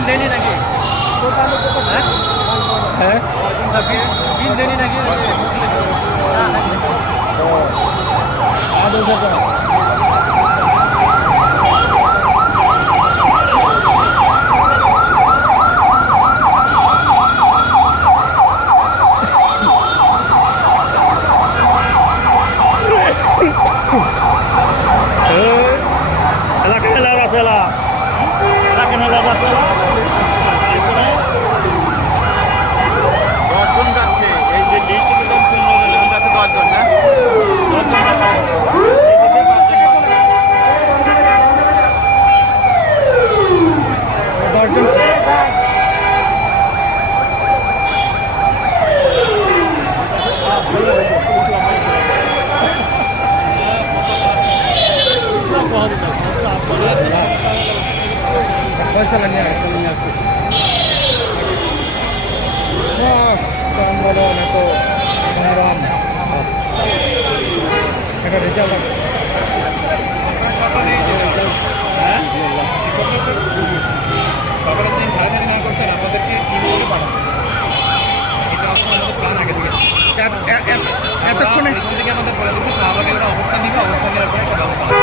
বিল দেয়নি নাকি? হ্যাঁ? বিল দেয়নি নাকি? পয়সা নিয়ে আসতে নিয়ে দাম বলো না তো সংগ্রাম একটা রেজাল্ট আছে? সকালের দিন সাড়ে তিন না করতেন আমাদেরকে টিম করে পাঠাবো এটা হচ্ছে আমাদের প্ল্যান আগে থেকে এতক্ষণে আমাদের বলে দিচ্ছে শাহবাগের একটা অবস্থান নিবে অবস্থান নেওয়ার পরে একটা ব্যবস্থা হবে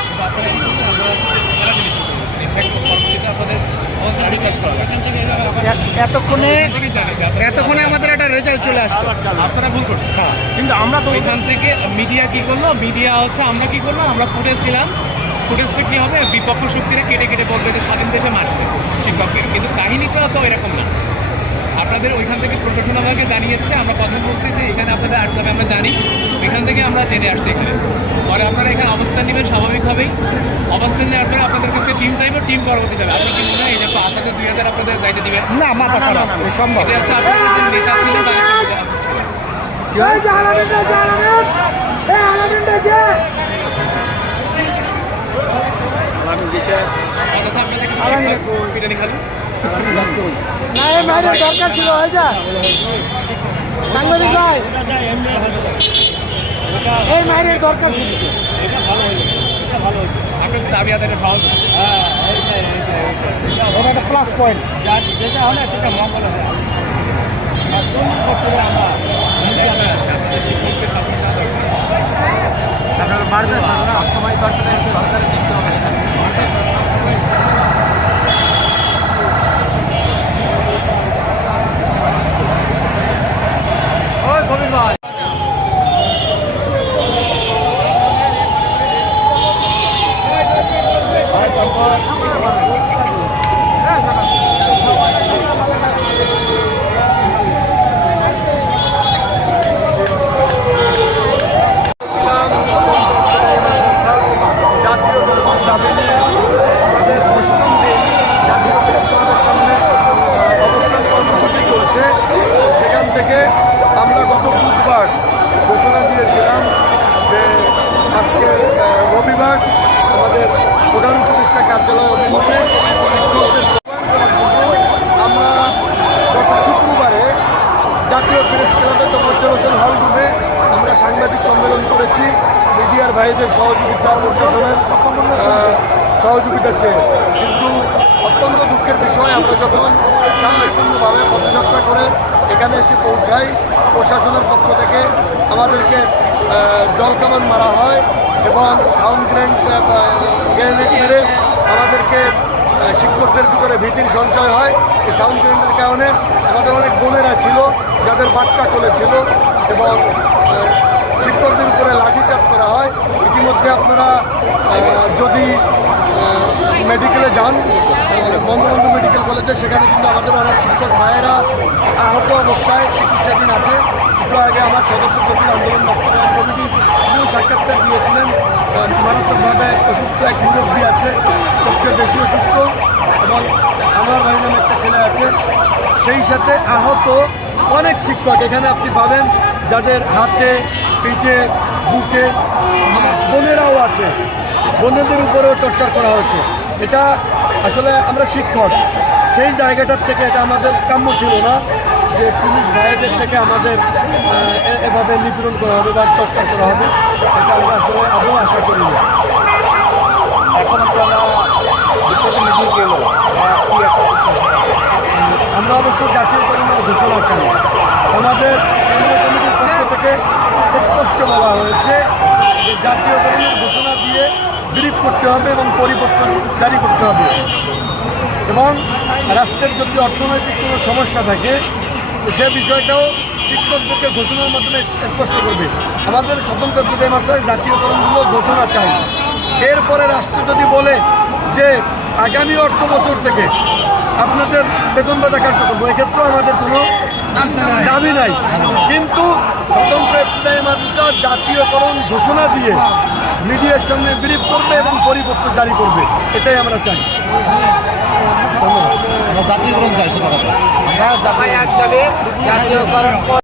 কিন্তু আপনারা এই মুহূর্তে আপনারা হচ্ছে যে খেলা জিনিস করতে বলছেন ইনফ্যাক্ট পরবর্তীতে আপনাদের আমাদের রিসার্চ করা লাগছে এ- এতক্ষণে এতক্ষণে আমাদের একটা রেজাল্ট চলে আসতো আপনারা ভুল করছেন। কিন্তু আমরা তো এখান থেকে মিডিয়া কি করল? মিডিয়া হচ্ছে আমরা কি করলাম? আমরা ফুটেজ দিলাম। ফুটেজটা কি হবে? বিপক্ষ শক্তিরা কেটে কেটে বলবে যে স্বাধীন দেশে মারছে শিক্ষককে কিন্তু কাহিনীটা তো এরকম না। আপনাদের ওইখান থেকে প্রশাসন আমাকে জানিয়েছে। আমরা কথা বলছি যে এখানে আপনাদের আটকে হবে আমরা জানি। এখান থেকে আমরা জেনে আসছি এখানে। পরে নেবেন স্বাভাবিকভাবেই অবস্থান নেওয়ার পরে আপনাদের কাছে টিম চাইব টিম পরবর্তী যাবে। আপনার কি মনে হয়? এই যে পাঁচ হাজার দুই হাজার আপনাদের যাইতে দিবেন না মাথা খারাপ সম্ভব। এটা হচ্ছে আপনাদের যে নেতা ছিলেন তাদের দরকার ছিল হয়ে যা। সাংবাদিক ভাই। এই মাইনের দরকার ছিল। আপনার দাবি আদায়টা সহজ না। ওটা একটা প্লাস পয়েন্ট যা যেটা হলে সেটা মঙ্গল হয় আপনারা বাড়বেন সবসময় তার সাথে সরকারের দেখতে হবে। ওই গোবিন্দ ভাই জাতীয় দাবি নিয়ে তাদের অষ্টম দিন জাতীয় প্রেস ক্লাবের সামনে আহ, অবস্থান কর্মসূচি চলছে সেখান থেকে আমরা গত বুধবার ঘোষণা দিয়েছিলাম যে আজকে রবিবার আমাদের প্রধান উপদেষ্টা কার্যালয় অভিমুখে আমরা গত শুক্রবারে জাতীয় প্রেস ক্লাবে তফজ্জল হোসেন হল রুমে আমরা সাংবাদিক সম্মেলন করেছি, মিডিয়ার ভাইদের সহযোগিতা প্রশাসনের সহযোগিতা চেয়ে। কিন্তু অত্যন্ত দুঃখের বিষয়, আমরা যখন শান্তিপূর্ণভাবে পদযাত্রা করে এখানে এসে পৌঁছাই। প্রশাসনের পক্ষ থেকে আমাদেরকে জলকামান মারা হয় এবং সাউন্ড গ্রেন্ড গ্রেনেড মেরে আমাদেরকে শিক্ষকদের ভিতরে ভীতির সঞ্চয় হয়। এই সাউন্ড গ্রেনেডের কারণে আমাদের অনেক বোনেরা ছিল, যাদের বাচ্চা কোলে ছিল এবং শিক্ষকদের উপরে লাঠিচার্জ করা হয়। ইতিমধ্যে আপনারা যদি মেডিকেলে যান বঙ্গবন্ধু মেডিকেল কলেজে, সেখানে কিন্তু আমাদের অনেক শিক্ষক ভাইয়েরা আহত অবস্থায় চিকিৎসাধীন আছে। একটু আগে আমার সদস্য সচিব আন্দোলন বাস্তবায়ন কমিটি তিনিও সাক্ষাৎকার দিয়েছিলেন মারাত্মকভাবে অসুস্থ এক মুরব্বী আছে, সবচেয়ে বেশি অসুস্থ। এবং আমার ভাই নামে একটা ছেলে আছে, সেই সাথে আহত অনেক শিক্ষক। এখানে আপনি পাবেন যাদের হাতে, পিঠে, বুকে, বোনেরাও আছে। বোনেদের উপরেও টর্চার করা হচ্ছে। এটা আসলে আমরা শিক্ষক সেই জায়গাটার থেকে এটা আমাদের কাম্য ছিল না যে পুলিশ ভাইদের থেকে আমাদের এভাবে নিপীড়ন করা হবে বা টর্চার করা হবে। এটা আমরা আসলে আদৌ আশা করি না। এখন আমরা করছি আমরা অবশ্য জাতীয়করণের ঘোষণা চাই। আমাদের কেন্দ্রীয় কমিটির পক্ষ থেকে স্পষ্ট বলা হয়েছে যে জাতীয় জাতীয়করণের ঘোষণা ব্রিফ করতে হবে এবং পরিবর্তন জারি করতে হবে। এবং রাষ্ট্রের যদি অর্থনৈতিক কোনো সমস্যা থাকে সে বিষয়টাও শিক্ষকদেরকে ঘোষণার মাধ্যমে স্পষ্ট করবে। আমাদের স্বতন্ত্র বিদায় মাসে জাতীয়করণগুলো ঘোষণা চাই। এরপরে রাষ্ট্র যদি বলে যে আগামী অর্থ বছর থেকে আপনাদের বেতন ভাতা কার্যক্রম এক্ষেত্রেও আমাদের কোনো দাবি নাই। কিন্তু স্বতন্ত্র বিদায় মাদ্রাসা জাতীয়করণ ঘোষণা দিয়ে মিডিয়ার সামনে ব্রিফ করবে এবং পরিবর্তন জারি করবে। এটাই আমরা চাই। ধন্যবাদ। আমরা জাতীয়করণ চাই সেটা কথা। আমরা জাতীয়করণ